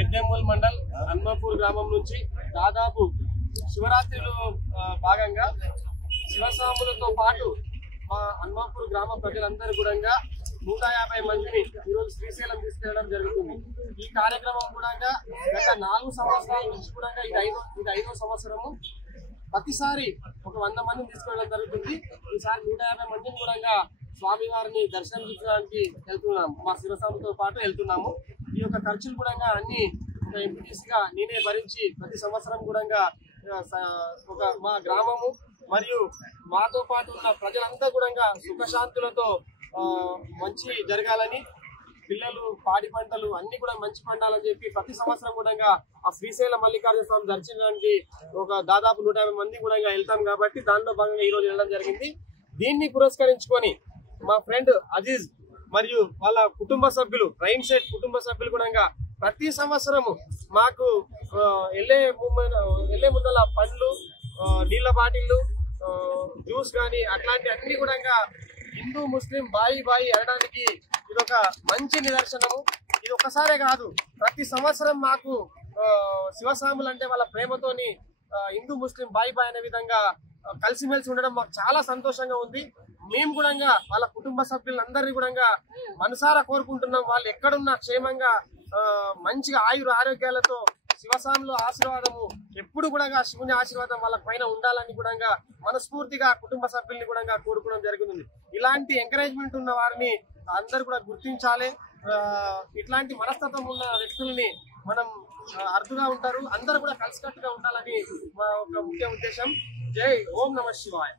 పెద్దెమ్మూల్ మండల్ హన్మాపూర్ గ్రామం నుంచి దాదాపు శివరాత్రిలో భాగంగా శివస్వాములతో పాటు మా హన్మాపూర్ గ్రామ ప్రజలందరూ కూడా 150 మందిని ఈరోజు శ్రీశైలం తీసుకెళ్లడం జరుగుతుంది. ఈ కార్యక్రమం కూడా గత 4 సంవత్సరాల నుంచి కూడా ఇది ఐదో సంవత్సరము. ప్రతిసారి ఒక 100 మందిని తీసుకెళ్లడం జరుగుతుంది. ఈసారి 150 మందిని కూడా స్వామివారిని దర్శించడానికి వెళ్తున్నాము. మా శివస్వాములతో పాటు వెళ్తున్నాము. ఈ యొక్క ఖర్చులు కూడా అన్ని ఎంపీటీసీగా నేనే భరించి ప్రతి సంవత్సరం కూడా ఒక మా గ్రామము మరియు మాతో పాటు ఉన్న ప్రజలంతా కూడా సుఖశాంతులతో మంచి జరగాలని, పిల్లలు పాడి పంటలు అన్ని కూడా మంచి పండాలని చెప్పి ప్రతి సంవత్సరం కూడా ఆ శ్రీశైల మల్లికార్జున స్వామి దర్శించడానికి ఒక దాదాపు 150 మంది కూడా వెళ్తాం కాబట్టి దానిలో భాగంగా ఈ రోజు వెళ్ళడం జరిగింది. దీన్ని పురస్కరించుకొని మా ఫ్రెండ్ అజీజ్ మరియు వాళ్ళ కుటుంబ సభ్యులు రైమ్ సెట్ కుటుంబ సభ్యులు కూడా ప్రతి సంవత్సరము మాకు వెళ్ళే ముందల పండ్లు, నీళ్ళ బాటిళ్ళు, జ్యూస్ కానీ అట్లాంటి అన్ని కూడా హిందూ ముస్లిం బాయి అనడానికి ఇది ఒక మంచి నిదర్శనము. ఇది ఒక్కసారే కాదు, ప్రతి సంవత్సరం మాకు శివస్వాములు అంటే వాళ్ళ ప్రేమతోని హిందూ ముస్లిం బాయి అనే విధంగా కలిసిమెలిసి ఉండడం మాకు చాలా సంతోషంగా ఉంది. మేము కూడా వాళ్ళ కుటుంబ సభ్యులందరినీ కూడా మనసారా కోరుకుంటున్నాం. వాళ్ళు ఎక్కడున్నా క్షేమంగా మంచిగా ఆరోగ్యాలతో శివస్వాముల ఆశీర్వాదము ఎప్పుడు కూడా శివుని ఆశీర్వాదం వాళ్ళ పైన ఉండాలని కూడా మనస్ఫూర్తిగా కుటుంబ సభ్యుల్ని కూడా కోరుకోవడం జరుగుతుంది. ఇలాంటి ఎంకరేజ్మెంట్ ఉన్న వారిని అందరూ కూడా గుర్తించాలి. ఇట్లాంటి మనస్తత్వం ఉన్న వ్యక్తుల్ని మనం అర్థంగా ఉంటారు, అందరూ కూడా కలిసికట్టుగా ఉండాలని మా ఒక ముఖ్య ఉద్దేశం. జై ఓం నమః శివాయ.